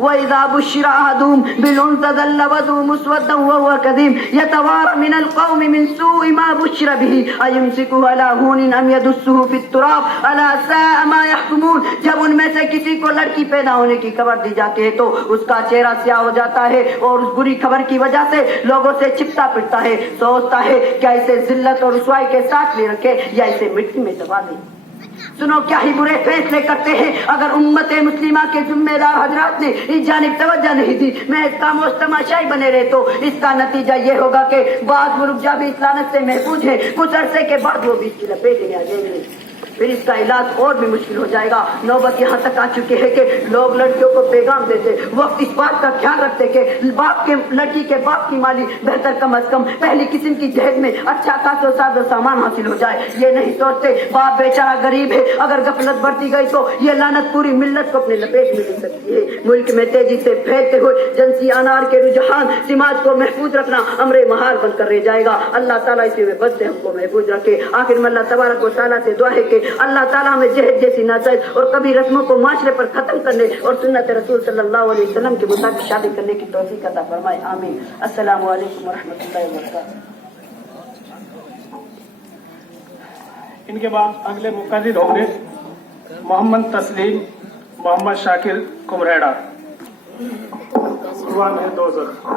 وَإِذَا بُشِّرَ أَحَدُهُمْ بِالْأُنثَىٰ ظَلَّ وَجْهُهُ مُسْوَدًّا وَهُوَ كَظِيمٌ يَتَوَارَىٰ مِنَ الْقَوْمِ مِنْ سُوءِ مَا بُشِّرَ بِهِ أَيُمْسِكُهُ عَلَىٰ هُونٍ أَمْ يَدُسُّهُ فِي التُّرَابِ أَلَا سَاءَ مَا يَحْكُمُونَ۔ جب ان میں سے کسی کو لڑکی پیدا ہونے کی خبر دی جاتی ہے تو اس کا چہرہ سیاہ ہو جاتا ہے اور اس بری خبر کی وجہ سے لوگوں سے چپتا پڑتا ہے، سوچتا ہے کیا اسے ذلت اور رسوائی کے ساتھ لے رکھے یا اسے مٹی میں دبا دے۔ سنو کیا ہی برے فیصلے کرتے ہیں اگر امت مسلمہ کے ذمہ دار حضرات نے اس جانب توجہ نہیں دی، میں اس کا تماشائی بنے رہے تو اس کا نتیجہ یہ ہوگا کہ بعض ملک جب اس لعنت سے محفوظ ہیں، کچھ عرصے کے بعد وہ بھی اس کی لپیٹ میں آ جائیں گے، پھر اس کا علاج اور بھی مشکل ہو جائے گا۔ نوبت یہاں تک آ چکی ہے کہ لوگ لڑکیوں کو پیغام دیتے وقت اس بات کا خیال رکھتے کہ لڑکی کے باپ کی مالی بہتر کم از کم پہلی قسم کی جہیز میں اچھا خاصا ساز و سامان حاصل ہو جائے۔ یہ نہیں سوچتے باپ بیچارہ غریب ہے، اگر غفلت برتی گئی تو یہ لعنت پوری ملت کو اپنے لپیٹ میں لے سکتی ہے۔ ملک میں تیزی سے پھیلتے ہوئے جنسی انار کے رجحان سماج کو محفوظ رکھنا امر محال بن کر رہ جائے گا۔ اللہ تعالیٰ اسی میں بد سے ہم کو محفوظ رکھے۔ آخر میں اللہ تبارک و تعالیٰ سے دعا ہے کہ اللہ تعالیٰ ہمیں جہیز جیسی ناجائز اور کبھی رسموں کو معاشرے پر ختم کرنے اور سنت رسول صلی اللہ علیہ وسلم کے مطابق شادی کرنے کی توفیق عطا فرمائے، آمین۔ السلام علیکم ورحمۃ اللہ وبرکاتہ۔ ان کے بعد اگلے مقرر ہوں گے محمد تسلیم محمد شاکر کمریڑا۔ عنوان ہے دوزخ۔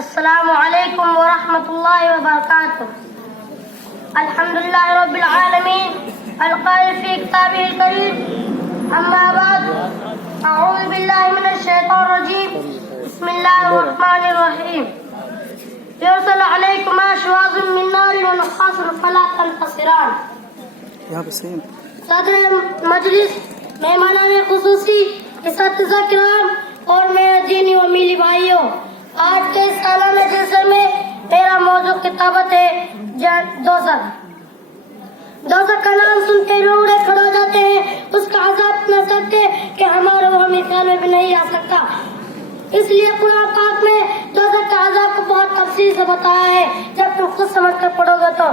السلام علیکم ورحمۃ اللہ وبرکاتہ۔ الحمدللہ رب العالمین القائل فی کتابہ الکریم، اما بعد، اعوذ باللہ من الشیطان الرجیم، بسم اللہ الرحمن الرحیم۔ یرسل علیکما شواظ من نار ونحاس فلا تنتصران۔ صدر مجلس، مہمانان خصوصی، اساتذہ کرام اور میرے دینی و میلی بھائیوں، آج کے سالانہ جلسے میں میرا موضوع کتابت ہے دوزخ۔ دوزخ کا نام سن کے روڑے کھڑے ہو جاتے ہیں، اس کا عذاب اتنا سخت ہے کہ ہمارے وہ ہمیں خیال میں بھی نہیں آ سکتا۔ اس لیے قرآن پاک میں دوزخ کا عذاب کو بہت تفصیل سے بتایا ہے، جب تم خود سمجھ کر پڑھو گے تو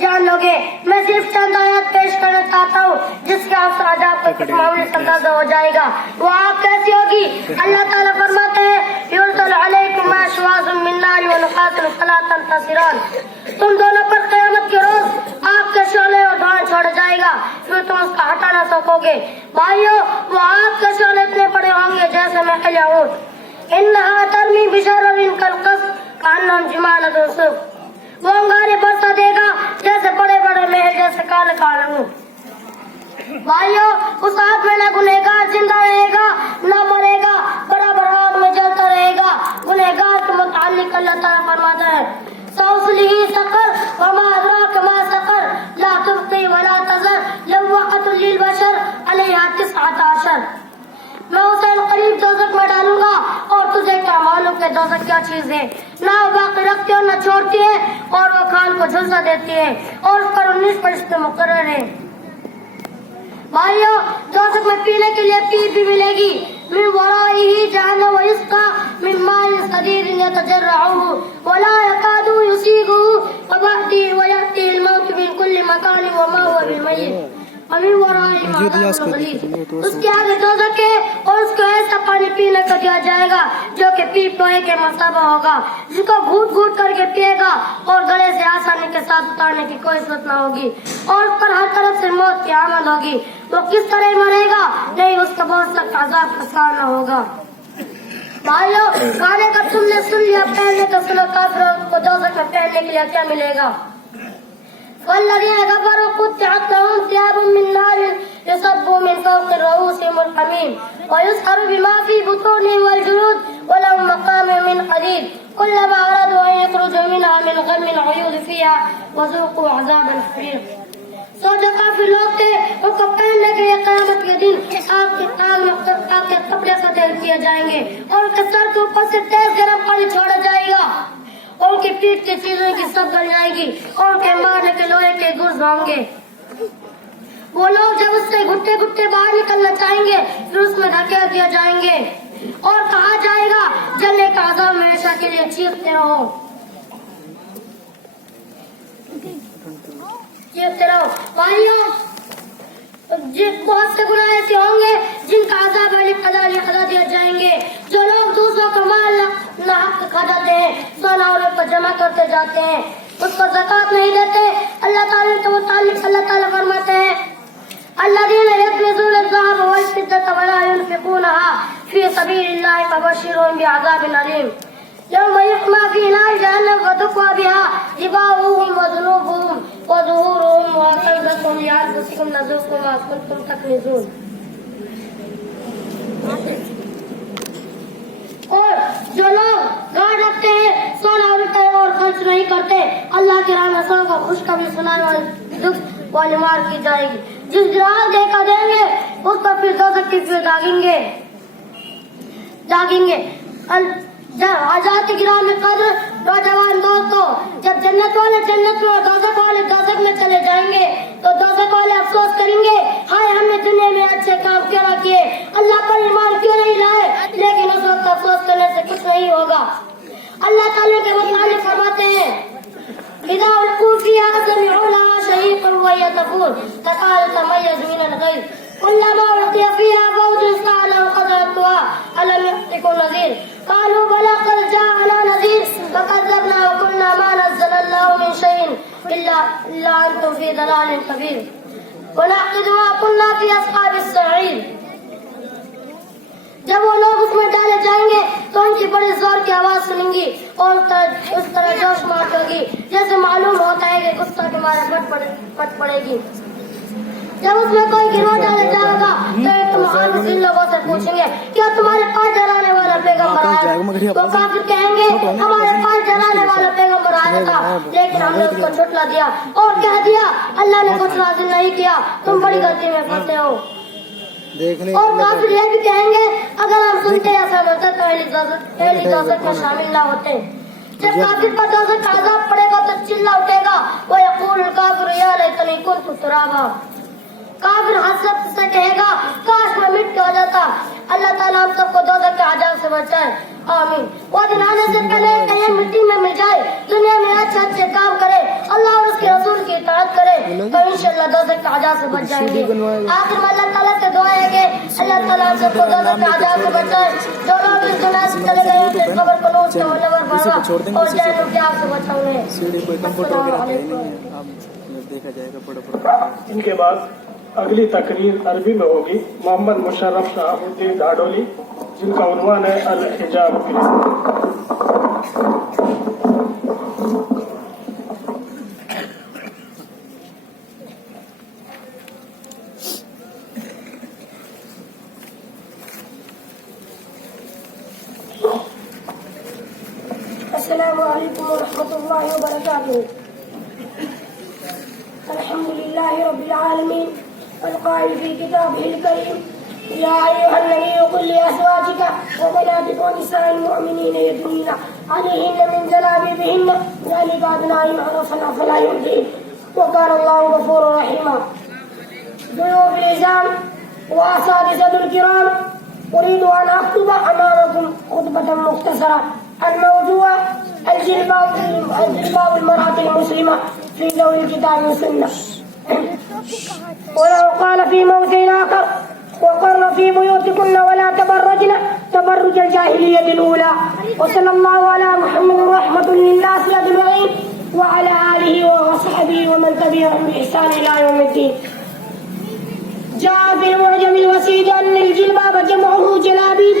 جان لو گے۔ میں صرف چند آیات پیش کرنا چاہتا ہوں جس کے آپ سے عذاب کا کس معاملے سے اندازہ ہو جائے گا۔ وہ آپ کیسی ہوگی؟ اللہ تعالیٰ فرماتے ہیں، یرسل علیکما شواظ من نار ونحاس فلا تنتصران۔ تم دونوں پر قیامت کے روز آگ کے شعلے اور دھواں چھوڑا جائے گا، پھر تم اس کا ہٹا نہ سکو گے۔ بھائیو، وہ آگ کے شعلے اتنے بڑے ہوں گے جیسے محل یعود، انہا ترمی بشرر کالقصر کانہم جمالۃ صفر۔ وہ انگارے برسا دے گا جیسے بڑے بڑے محل، جیسے کالے کالے اونٹ۔ بھائیو، اس آگ میں نہ گنہگار زندہ رہے گا نہ مرے گا، برابر آگ میں جلتا رہے گا۔ گنہگار کے متعلق اللہ تعالیٰ فرماتا ہے، میں اسے قریب دوزخ میں ڈالوں گا، اور تجھے کیا معلوم کہ دوزخ کیا چیز ہے؟ نہ وہ باقی رکھتی ہے اور نہ چھوڑتی ہے، اور وہ کھال کو جھلسا دیتی ہے، اور اس پر 19 فرشتے مقرر ہیں۔ بھائیو، دوزخ میں پینے کے لیے پیپ بھی ملے گی، من ورائه جہنم ویسقا من ماء صدید یتجرعه ولا يكاد يسیغه ویأتی الموت من کل مکان وما هو بالمیت ومن ورائه عذاب غلیظ۔ اس کے آگے دوزخ ہے، اور اس کو ایسا پانی پینے کو دیا جائے گا جو کہ پیپ لوہے کے مسابہ ہوگا، جس کو گھوٹ گھوٹ کر کے پیے گا، اور گلے سے آسانی کے ساتھ اتارنے کی کوئی صورت نہ ہوگی، اور اس پر ہر طرف سے موت کی آمد ہوگی۔ وہ کس طرح مرے گا؟ نہیں، اس کا بہت سخت عذاب کا سامنا ہوگا۔ بھائیو، کھانے کا تم نے سن لیا، پہننے کا سنو، کافروں کو دوزخ میں پہننے کے لیے کیا ملے گا؟ والذین کفروا قطعت لهم ثياب من نار يصب من فوق رؤوسهم الحميم ويسحر بما في بطونهم والجلود ولهم مقامع من حديد كلما أرادوا أن يخرجوا منها من غم عيود فيها وذوقوا عذاب الحريق۔ سو جو کافر لوگ تھے، ان کو پہننے کے لیے قیامت کے دن آگ کے کپڑے سے تیل کیے جائیں گے، اور ان کے سر کے اوپر سے تیز گرم پانی چھوڑا جائے گا، اور ان کی پیٹھ کی چیزوں کی سب گل جائے گی، اور ان کے مارنے کے لوہے کے گرز ہوں گے۔ وہ لوگ جب اس سے گھٹے گھٹے باہر نکلنا چاہیں گے، پھر اس میں دھکیل دیا جائیں گے، اور کہا جائے گا جلنے کا عذاب میں ہمیشہ کے لیے چیختے رہو، چیختے رہو۔ بھائیوں، بہت سے گناہ ایسے ہوں گے جن کا عذاب علی ادا دیا جائیں گے۔ جو لوگ دوسروں کا مال ناحق کھا جاتے ہیں، سونا اور پر جمع کرتے جاتے ہیں، اس پر زکوٰۃ نہیں دیتے، اللہ تعالیٰ کے متعلق اللہ تعالیٰ فرماتے ہیں الذین یکنزون الذهب والفضة ولا ينفقونها فی سبیل اللہ فبشرهم بعذاب علیم یوم یحمى فی نار جہنم فتکوی بها جباہهم وجنوبهم وظہورهم وقلبتهم لأنفسکم ذوقوا ما کنتم تکنزون۔ اور جو لوگ گاڑ رکھتے ہیں، سونا اور خرچ نہیں کرتے، اللہ کے راہ میں سو کو خوشخبری سنانے والی دکھ والی مار کی جائے گی۔ جس گراہ دیکھا دیں گے، اس پر پھر دوزخ کی پھر جاگیں گے۔ حضرات گراہ میں قدر نوجوان دوستو، جب جنت والے جنت میں اور دوزخ والے دوزخ میں چلے جائیں گے تو دوزخ والے افسوس کریں گے، ہائے ہم نے دنیا میں اچھے کام کیوں نہ کیے، اللہ پر ایمان کیوں نہیں لائے، لیکن اس وقت افسوس کرنے سے کچھ نہیں ہوگا۔ اللہ تعالیٰ کے متعلق فرماتے ہیں اذا القوا فيها سمعوا لها شهيقا وهي تفور تكاد تميز من الغيظ كلما القي فيها فوج سألهم خزنتها ألم يأتكم نذير قالوا بلى قد جاءنا نذير فكذبنا وقلنا ما نزل الله من شيء إلا أنتم في ضلال كبير ونعقد ما كنا في أصحاب السعير۔ جب وہ لوگ اس میں ڈالے جائیں گے تو ان کی بڑی زور کی آواز سنیں گی، اور اس طرح جوش مار ہوگی جیسے معلوم ہوتا ہے کہ غصہ کے مارے پٹ پڑے گی۔ جب اس میں کوئی گروہ ڈالا جائے گا تو ایک مخالف ان لوگوں سے پوچھیں گے کیا تمہارے پاس جلانے والا پیغمبر آیا؟ تو کافر کہیں گے ہمارے پاس جلانے والا پیغمبر آیا تھا، لیکن ہم نے اس کو جھٹلا دیا اور کہہ دیا اللہ نے کچھ نازل نہیں کیا، تم بڑی غلطی میں پھنسے ہو۔ اور کافر یہ بھی کہیں گے اگر ہم سنتے یا سمجھتے تو اہل دوزخ میں شامل نہ ہوتے۔ جب کافر پر دوزخ کا عذاب پڑے گا تو چلا اٹھے گا وَيَقُولُ الْكَافِرُ يَا لَيْتَنِي كُنتُ تُرَابًا۔ کافر حسرت سے کہے گا کاش میں مٹ ہو جاتا۔ اللہ تعالیٰ ہم سب کو دوزخ کے عذاب سے بچائے، آمین۔ وہ دن آنے سے پہلے کہیں مٹی میں مل جائے، دنیا میں اچھے اچھے کام کرے، اللہ اور اس کے رسول کی اطاعت کرے تو انشاءاللہ دوزخ کے عذاب سے بچ جائیں گے۔ آخر میں اللہ تعالیٰ سے دعا ہے کہ اللہ تعالیٰ ہم سب کو دوزخ کے عذاب سے بچائے۔ جو لوگ اس دنیا سے چلے گئے ہیں اس قبر کو نور سے منور بھرا اور جہنم کے آگ سے بچاؤ ہے۔ السلام علیکم۔ ان کے بعد اگلی تقریر عربی میں ہوگی محمد مشرف شہاب الدین ڈھاڈولی، جن کا عنوان ہے الحجاب فی الاسلام۔ السلام علیکم ورحمۃ اللہ وبرکاتہ۔ الحمد للہ رب العالمین القائل فی کتابہ الکریم يا أيها النبي قل لأزواجك وبناتك ونساء المؤمنين يدنين عليهن من جلابيبهن ذلك أدنى أن يعرفن فلا يؤذين وكان الله غفورا رحيما. ضيوف الإزام وأساتذة الكرام، أريد أن أخطب أمامكم خطبة مختصرة. الموضوع الجلباب المرأة المسلمة في ضوء الكتاب والسنة. ولو قال في موضع آخر: وقرن في بيوتكن ولا تبرجن تبرج الجاهلية الأولى. وصلى الله على محمد رحمة للناس أجمعين وعلى آله وصحبه ومن تبعهم بإحسان إلى يوم الدين. جاء في المعجم الوسيط أن الجلباب جمعه جلابيب.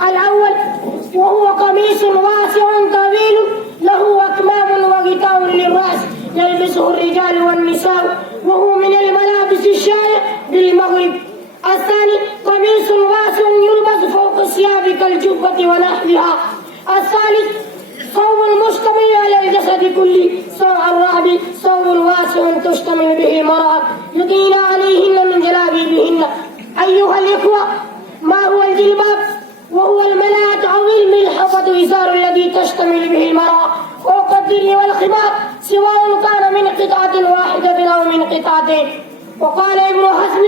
الأول وهو قميص واسع طويل له أكمام وغطاء للرأس يلبسه الرجال والنساء وهو من الملابس الشائع بالمغرب. الثاني قميص واسع يلبس فوق الثياب كالجبة ونحوها. الثالث ثوب مشتمل على الجسد كله. الرابع ثوب واسع تشتمل به المرأة يدين عليهن من جلابيبهن. أيها الإخوة، ما هو الجلباب؟ وهو الملاة أو الملحفة إزار الذي تشتمل به المرأة فوق الدر والخمار، سواء كان من قطعة واحدة أو من قطعتين. وقال ابن حزم: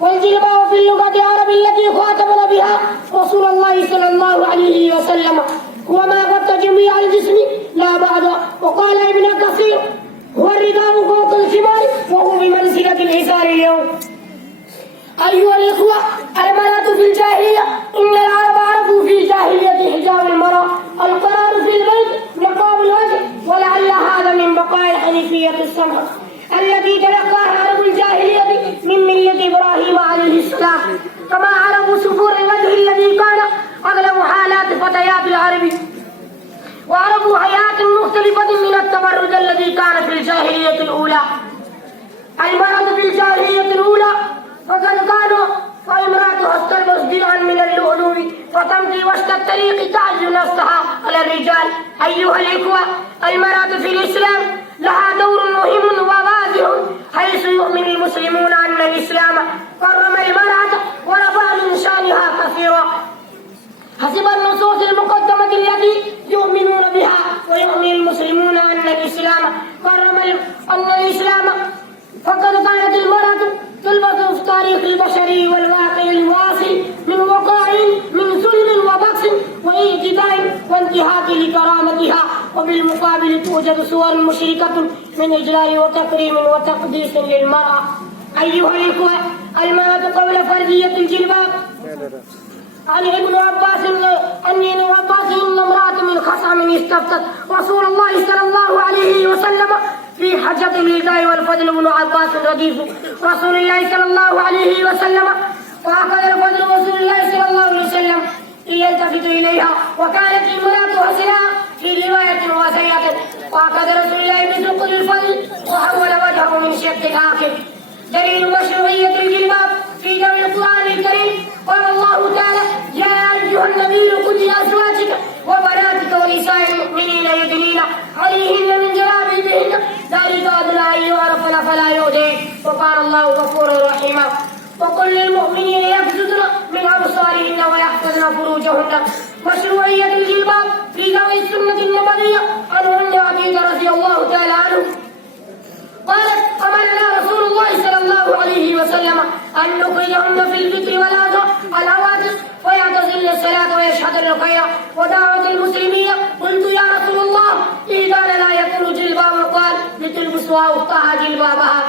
والجلباب في اللغة العربية التي خاطبنا بها رسول الله صلى الله عليه وسلم هو ما غطى جميع الجسم لا بعض. وقال ابن كثير: هو الرداء فوق الخمار وهو بمنزلة الإزار اليوم. أيها الإخوة، المرأة في الجاهلية إن العرب عرفوا في الجاهلية حجاب المرأة القرار في البيت نقاب الوجه، ولعل هذا من بقايا الحنيفية السمحة التي تلقاها عرب الجاهلية من ملة إبراهيم عليه السلام، كما عرفوا سفور الوجه الذي كان أغلب حالات فتيات العرب، وعرفوا حياة مختلفة من التبرج الذي كان في الجاهلية الأولى. المرأة في الجاهلية الأولى فقد كانوا فامرأتها تلبس درعا من اللؤلؤ فتمضي وسط الطريق تعز نفسها على الرجال. أيها الإخوة، المرأة في الإسلام لها دور مهم وواضح، حيث يؤمن المسلمون أن الإسلام كرم المرأة ورفع من شأنها كثيرا حسب النصوص المقدمة التي يؤمنون بها. ويؤمن المسلمون أن الإسلام كرم فقد كانت المرأة تلبس في تاريخ البشري والواقع المعاصر من وقائع من ظلم وبخس واعتداء وانتهاك لكرامتها، وبالمقابل توجد صور مشركة من إجلال وتكريم وتقديس للمرأة. أيها الإخوة، المرأة قبل فرضية الجلباب عن ابن عباس إن امرأة من خصم استفتت رسول الله صلى الله عليه وسلم في حجة الوداع، والفضل بن عباس رديف رسول الله صلى الله عليه وسلم، وأخذ الفضل رسول الله صلى الله عليه وسلم يلتفت إليها، وكانت المرأة حسناء في رواية وسيئة، وأخذ رسول الله بثقل الفضل وحول وجهه من شق الآخر. دليل مشروعية الجلباب في جو القرآن الكريم قال الله تعالى: يا أيها النبي قل لأزواجك وبناتك ونساء المؤمنين يدنين عليهن من جلابيبهن ذلك أدنى أن يعرفن فلا يؤذين وكان الله غفورا رحيما. وقل للمؤمنين يغضضن من أبصارهن ويحفظن فروجهن. مشروعية الجلباب في جو السنة النبوية عن أم عتيقة رضي الله تعالى عنه قالت: أمرنا رسول الله صلى الله عليه وسلم أن نخرجهن في الفطر والعواتق ويعتزلن الصلاة ويشهدن الخير ودعوة المسلمين. قلت: يا رسول الله، إذا لا يكون جلباب؟ قال: لتلبسها أختها جلبابها.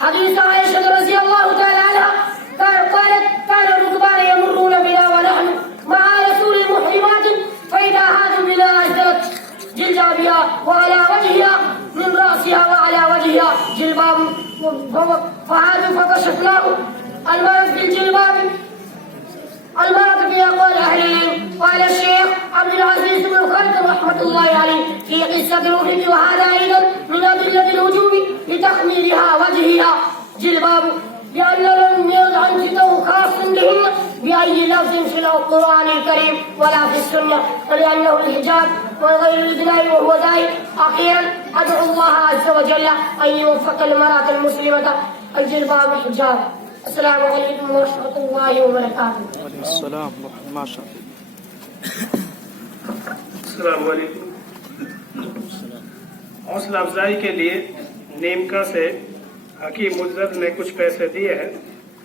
حديث عائشة رضي الله تعالى عنها قالت: كان الركبان يمرون بنا ونحن مع رسول محرمات، فإذا هادوا بنا أسدلت جلبابها وعلى وجهها من رأسها وعلى وجهها جلباب فهذا فكشفناه. المرأة في الجلباب، المرأة في أقوال أهل العلم. قال الشيخ عبد العزيز بن خالد رحمة الله عليه في قصة الوحيد: وهذا أيضا من أدلة الوجوب لتخميرها وجهها جلباب، لأن لم يرد عن ستر خاص بهن بأي لفظ في القرآن الكريم ولا في السنة، ولأنه الحجاب وغير الإدناء وهو ذلك. أخيرا أدعو الله عز وجل أن يوفق المرأة المسلمة الجلباب حجاب. السلام علیکم ورحمۃ اللہ وبرکاتہ. السلام ماشاء السلام علیکم. حوصلہ افزائی کے لیے نیمکا سے حکیم مجرد نے کچھ پیسے دیے ہیں.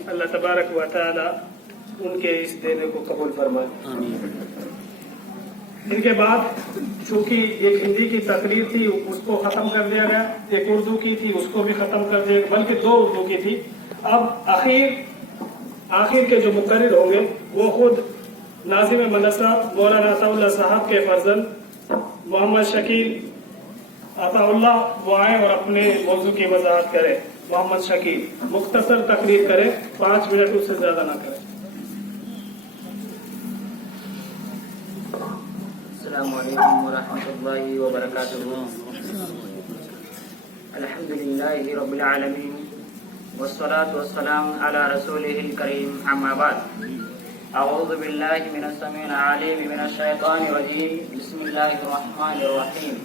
اللہ تبارک و تعالی ان کے اس دینے کو قبول فرمائے. ان کے بعد چونکہ ایک ہندی کی تقریر تھی اس کو ختم کر دیا گیا, ایک اردو کی تھی اس کو بھی ختم کر دیا گیا, بلکہ 2 اردو کی تھی. اب آخر کے جو مقرر ہوں گے وہ خود ناظم مدرسہ مولانا عطا اللہ صاحب کے فرزند محمد شکیل عطا اللہ وہ آئے اور اپنے موضوع کی وضاحت کرے. محمد شکیل مختصر تقریر کرے, 5 منٹ اس سے زیادہ نہ کرے. السلام علیکم ورحمۃ اللہ وبرکاتہ. الحمد للہ رب العالمین والصلاة والسلام علی رسولہ الکریم. اما بعد اعوذ باللہ من السمیع العلیم من الشیطان الرجیم. بسم اللہ الرحمن الرحیم.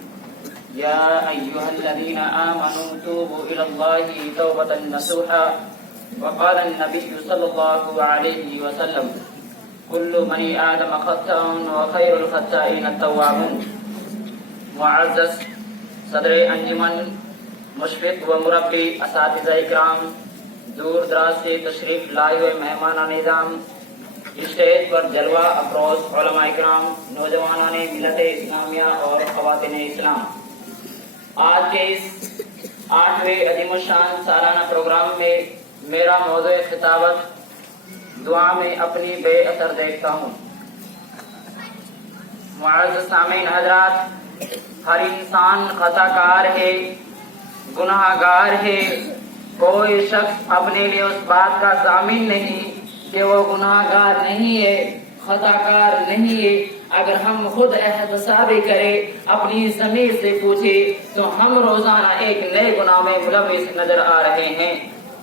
یا ایہا الذین آمنوا توبوا الی اللہ توبۃ نصوحا. وقال النبی صلی اللہ علیہ وسلم كل بني آدم خطاء وخير الخطائين التوابون. معزز صدر انجمن, مشفق و مربی, اساتذہ کرام, دور دراز سے تشریف لائے ہوئے مہمان نظام, اسٹیج پر جلوہ افروز علماء کرام, نوجوانان ملت اسلامیہ اور خواتین اسلام, آج کے اس 8ویں عظیم الشان سالانہ پروگرام میں میرا موضوع خطابت دعا میں اپنی بے اثر دیکھتا ہوں. معزز سامعین حضرات, ہر انسان خطا کار ہے, گناہ گار ہے. کوئی شخص اپنے لیے اس بات کا ضامن نہیں کہ وہ گناہ گار نہیں ہے, خطا کار نہیں ہے. اگر ہم خود احتساب کریں, اپنی ضمیر سے پوچھے, تو ہم روزانہ ایک نئے گناہ میں ملوث نظر آ رہے ہیں.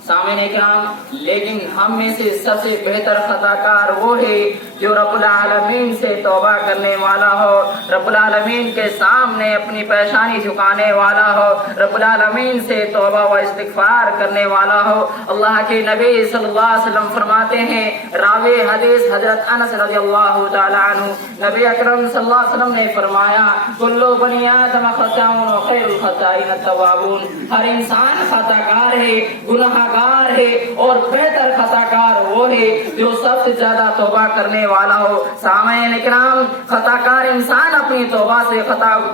سامعین کرام, لیکن ہم میں سے سب سے بہتر خطا کار وہ ہے جو رب العالمین سے توبہ کرنے والا ہو, رب العالمین کے سامنے اپنی پیشانی جھکانے والا ہو, رب العالمین سے توبہ و استغفار کرنے والا ہو. اللہ کے نبی صلی اللہ علیہ وسلم فرماتے ہیں, راوی حدیث حضرت انس رضی اللہ تعالی عنہ, نبی اکرم صلی اللہ علیہ وسلم نے فرمایا کل بنی آدم خطاء وخیر الخطائین التوابون. ہر انسان خطا کار ہے, گناہ گار ہے, اور بہتر خطا کار وہ ہے جو سب سے زیادہ توبہ کرنے والا ہو. سامعین کرام, خطا کار انسان اپنی توبہ سے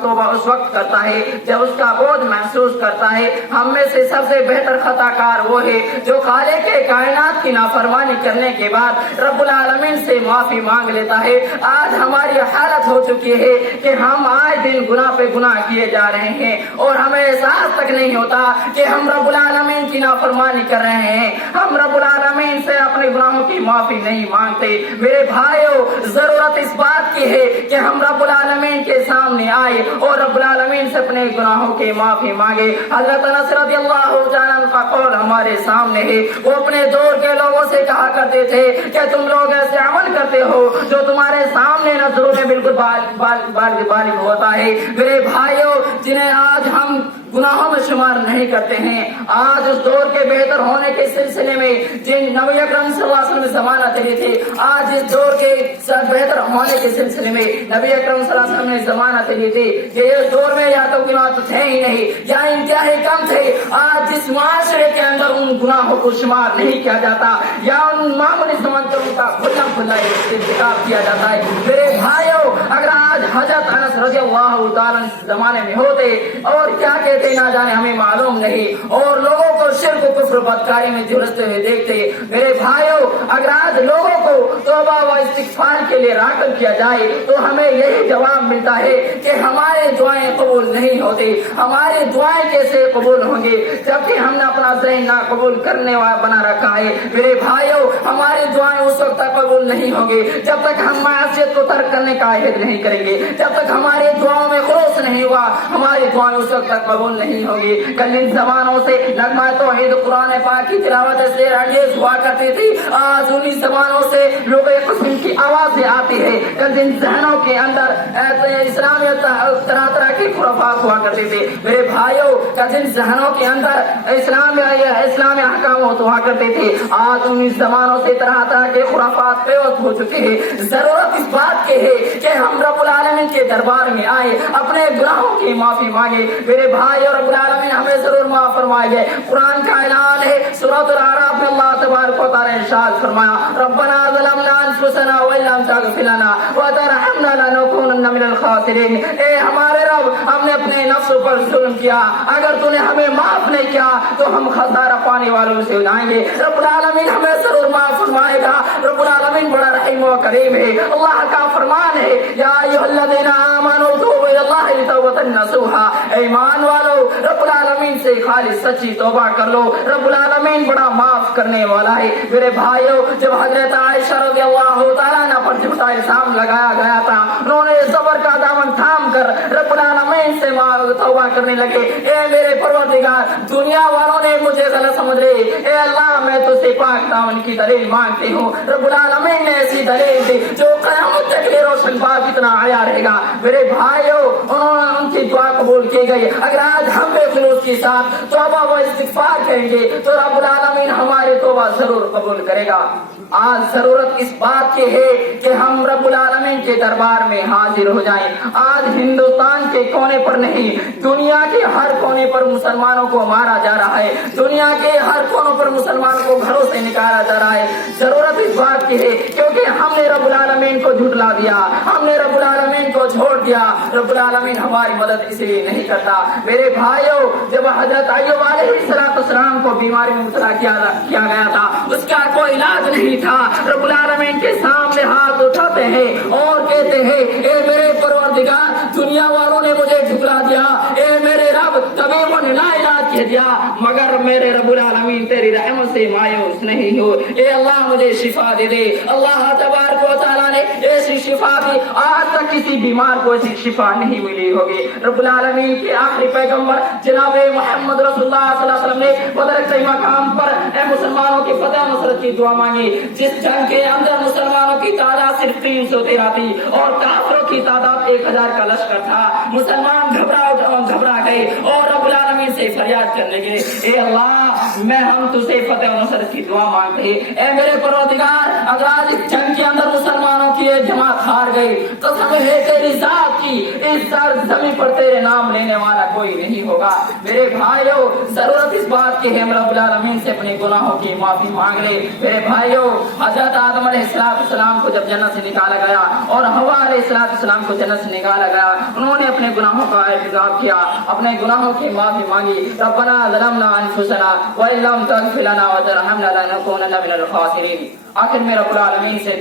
توبہ اس وقت کرتا ہے جب اس کا بوجھ محسوس کرتا ہے. ہم میں سے سب سے بہتر خطا کار وہ ہے جو خالق کائنات کی نافرمانی کرنے کے بعد رب العالمین سے معافی مانگ لیتا ہے. آج ہماری حالت ہو چکی ہے کہ ہم آج دن گناہ پہ گناہ کیے جا رہے ہیں اور ہمیں احساس تک نہیں ہوتا کہ ہم رب العالمین کی نافرمانی کر رہے ہیں. ہم رب العالمین سے اپنے گناہوں کی معافی نہیں مانگتے. میرے بھائیو, ضرورت اس بات کی ہے کہ ہم رب العالمین کے سامنے آئے اور رب العالمین سے اپنے گناہوں کی معافی مانگے. حضرت انس رضی اللہ تعالیٰ عنہ کا قول ہمارے سامنے ہے. وہ اپنے دور کے لوگوں سے کہا کرتے تھے کہ تم لوگ ایسے عمل کرتے ہو جو تمہارے سامنے نظروں میں بالکل بالغ ہوتا ہے. میرے بھائیو, جنہیں آج ہم گناہوں میں شمار نہیں کرتے ہیں, آج اس دور کے بہتر ہونے کے سلسلے میں جن نبی اکرم صلی اللہ علیہ وسلم نے ضمانت دی تھی, آج اس دور کے بہتر ہونے کے سلسلے میں نبی اکرم صلی اللہ علیہ وسلم نے ضمانت دی تھی کہ اس دور میں یا تو گناہ تو تھے ہی نہیں یا انتہائی کم تھے. آج جس معاشرے کے اندر ان گناہوں کو شمار نہیں کیا جاتا یا ان معمولی سمندروں کا کھلا کھلا ارتکاب کیا جاتا ہے. میرے بھائیو, اگر آج حضرت انس رضی اللہ تعالیٰ زمانے میں ہوتے اور کیا کہتے نہ جانے ہمیں معلوم نہیں, اور لوگوں کو شرک و کفر بدکاری میں جھلستے ہوئے دیکھتے. میرے بھائیو, اگر آج لوگوں کو توبہ و استغفار کے لیے راغب کیا جائے تو ہمیں یہی جواب ملتا ہے کہ ہمارے دعائیں قبول نہیں ہوتی. ہماری دعائیں کیسے قبول ہوں گے جبکہ ہم نے اپنا ذہن نہ قبول کرنے والا بنا رکھا ہے. میرے بھائیو, ہماری دعائیں اس وقت تک قبول نہیں ہوں گی جب تک ہم معصیت کو ترک کرنے کا عہد نہیں کریں گے. گے. جب تک ہماری دعاؤں میں خلوص نہیں ہوا ہماری دعائیں اس وقت تک قبول نہیں ہوگی. کل ان زبانوں سے نغمہ توحید قرآن پاک کی تلاوت سے انگیز ہوا کرتی تھی, آج انہی زبانوں سے لوگ ایک قسم کی آوازیں آتی ہے. کل ان ذہنوں کے اندر اسلامیت طرح طرح کے خرافات ہوا کرتے تھے. میرے بھائیوں, کل ان ذہنوں کے اندر اسلام احکامات ہوا کرتے تھے, آج انہی زبانوں سے طرح طرح کے خرافات پیوست ہو چکے ہیں. ضرورت اس بات کی ہے کہ ہم رب العالمین کے دربار میں آئے, اپنے گناہوں کی معافی مانگے. میرے بھائی, اور رب العالمین ہمیں ضرور معاف فرمائے گے. قرآن کا اعلان ہے سورۃ الاعراف میں اللہ تبارک و تعالی ارشاد فرمایا, ربنا ظلمنا انفسنا وان لم تغفر لنا وترحمنا لنكونن من الخاسرین. اے ہمارے رب, ہم نے اپنے نفس پر ظلم کیا, اگر تو نے ہمیں معاف نہیں کیا تو ہم خسارہ پانے والوں سے ہو جائیں گے. رب العالمین ہمیں ضرور معاف فرمائے گا. رب العالمین بڑا رحیم و کریم ہے. اللہ کا فرمان ہے, یا ایھا الذین آمنوا توبوا الی اللہ توبۃ نصوحا. ایمان والو, رب العالمین سے خالص سچی توبہ کر لو. رب العالمین بڑا معاف کرنے والا ہے. میرے بھائیو, جب حضرت عائشہ رضی اللہ تعالیٰ عنہ پر جب الزام لگایا گیا تھا, انہوں نے صبر کا دامن تھام کر رب العالمین سے توبہ کرنے لگے. اے میرے پروردگار, دنیا والوں نے مجھے غلط سمجھ رہے, اے اللہ میں تجھ سے پاک دامن کی دلیل مانگتی ہوں. رب العالمین نے ایسی دلیل دی جو قیامت تک کے روشن باب اتنا آیا رہے گا. میرے بھائیو, انہوں نے ان کی دعا قبول کی گئی. اگر آج ہم بے خلوص کے ساتھ توبہ و استغفار کریں گے تو رب العالمین ہماری توبہ ضرور قبول کرے گا. آج ضرورت اس بات کی ہے کہ ہم رب العالمین کے دربار میں حاضر ہو جائیں. آج ہندوستان کے کونے پر نہیں, دنیا کے ہر کونے پر مسلمانوں کو مارا جا رہا ہے. دنیا کے ہر کونوں پر مسلمان کو گھروں سے نکالا جا رہا ہے. ضرورت اس بات کی ہے کیونکہ ہم نے رب العالمین کو جھٹلا دیا, ہم نے رب العالمین کو چھوڑ دیا. رب العالمین ہماری مدد اس لیے نہیں کرتا. میرے بھائیوں, جب حضرت ایوب علیہ السلام کو بیماری میں مبتلا کیا گیا تھا, اس کا کوئی علاج نہیں تھا. رب العالمین کے سامنے ہاتھ اٹھاتے ہیں اور کہتے ہیں, اے میرے پروردگار, دنیا والوں نے مجھے جھٹلا دیا, اے میرے رب, طبیبوں نے لا علاج کیا دیا, مگر میرے رب العالمین تیری رحمت سے مایوس نہیں ہو. اے اللہ مجھے شفا دے دے. اللہ تبارک و تعالیٰ نے ایسی شفا دی, آج تک کسی بیمار کو ایسی شفا نہیں ملی ہوگی. رب العالمین کے آخری پیغمبر جناب محمد رسول اللہ صلی اللہ علیہ وسلم نے بدر کے مقام پر اے مسلمانوں کی فتح نصرت کی دعا مانگی. جس جنگ کے اندر مسلمانوں کی تعداد صرف 313 تھی اور کافروں کی تعداد 1000 کا لشکر تھا. مسلمان گھبرا گئے اور رب العالمین سے فریاد کرنے لگے, اے اللہ, میں ہم تجھے فتح و نصرت کی دعا مانگتے ہیں. اے میرے پروردگار, اگر آج اس جنگ کے اندر مسلمانوں کی ایک جماعت ہار گئی تو سمجھے تیری ذات کی اس زمین پر تیرے نام لینے والا کوئی نہیں ہوگا. میرے بھائیوں, ضرورت اس بات کی ہے ہم رب العالمین سے اپنے گناہوں کی معافی مانگ لے. میرے بھائیوں, حضرت آدم علیہ السلام کو جب جنت سے نکالا گیا اور حوا علیہ السلام کو جنت سے نکالا گیا, انہوں نے اپنے گناہوں کا اعتراف کیا, اپنے گناہوں کی معافی مانگی. ربنا ظلمنا انفسنا وان لم تغفر لنا وترحمنا لنكونن من الخاسرین. آخر میں رب العالمین سے